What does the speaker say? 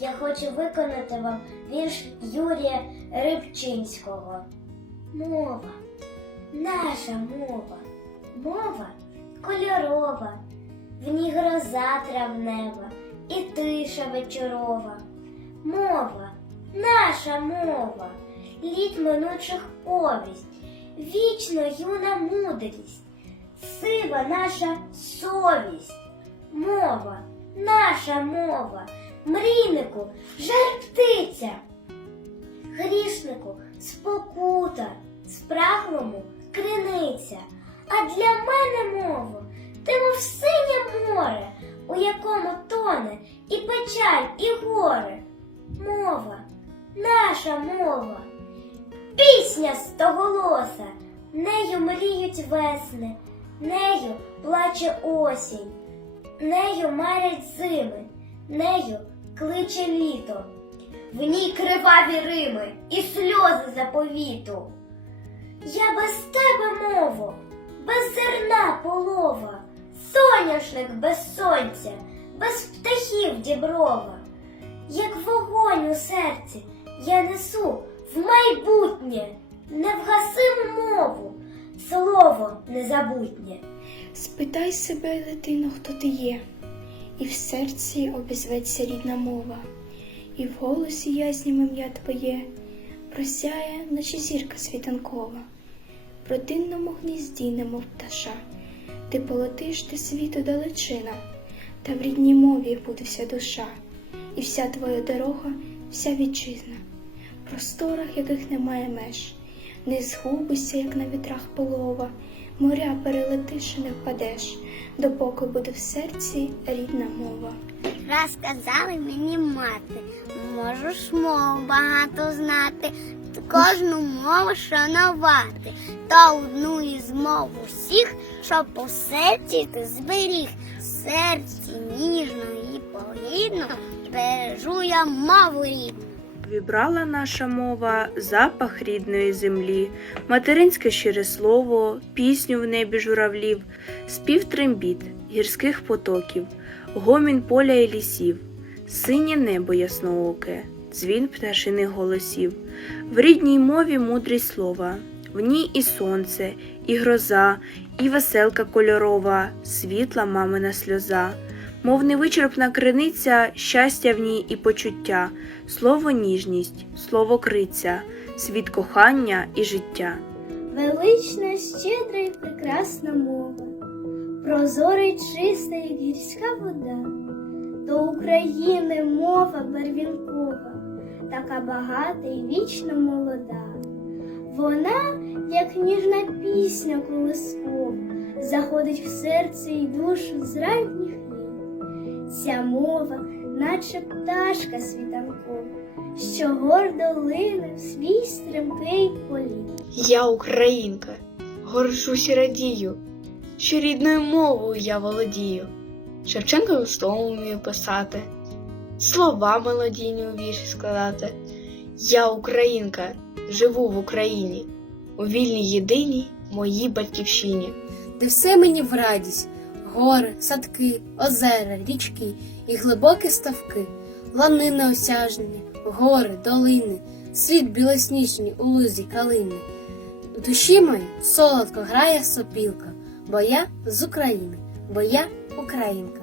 я хочу виконати вам вірш Юрія Рибчинського. Мова, наша мова, мова кольорова, в ній гроза травнева і тиша вечорова. Мова, наша мова, літ минучих повість, вічно юна мудрість, сива наша совість, мова, наша мова, мрійнику жар птиця, грішнику спокута, спраглому криниця. А для мене мова, ти мов синє море, у якому тоне і печаль, і горе. Мова, наша мова, пісня стоголоса, нею мріють весни, нею плаче осінь, нею марять зими, нею кличе літо, в ній криваві рими і сльози заповіту. Я без тебе мову, без зерна полова, соняшник без сонця, без птахів діброва. Як вогонь у серці я несу в майбутнє невгасиму мову, слово незабутнє. Спитай себе, дитино, хто ти є, і в серці обізветься рідна мова, і в голосі яснім ім'я твоє просяє, наче зірка світанкова, в родинному гнізді, немов пташа, ти полетиш ти світу далечина, та в рідній мові буде вся душа, і вся твоя дорога, вся вітчизна, в просторах, яких немає меж, не згубишся, як на вітрах полова, моря перелетиш і не впадеш, допоки буде в серці рідна мова. Розказали мені мати, можеш мов багато знати, кожну мову шанувати, та одну із мов усіх, щоб у серці ти зберіг, серці ніжно і погідно бережу я мову рідну. Вібрала наша мова запах рідної землі, материнське щире слово, пісню в небі журавлів, спів трембіт, гірських потоків, гомін поля і лісів, синє небо яснооке, дзвін пташиних голосів, в рідній мові мудрість слова, в ній і сонце, і гроза, і веселка кольорова, світла мамина сльоза. Мов невичерпна криниця, щастя в ній і почуття, слово ніжність, слово криця, світ кохання і життя. Велична, щедра і прекрасна мова, прозора й чиста, як гірська вода, до України мова барвінкова, така багата і вічно молода. Вона, як ніжна пісня колискова, заходить в серце і душу з ранніх. Ця мова, наче пташка світанкова, що гордо лине в свій стрімкий політ. Я українка, горжусь і радію, що рідною мовою я володію. Шевченко листом вмію писати, слова мелодійні у вірші складати. Я українка, живу в Україні, у вільній єдиній моїй батьківщині. де все мені в радість, гори, садки, озера, річки і глибокі ставки, лани неосяжні, гори, долини, світ білосніжні у лузі калини. В душі моїй солодко грає сопілка, бо я з України, бо я українка.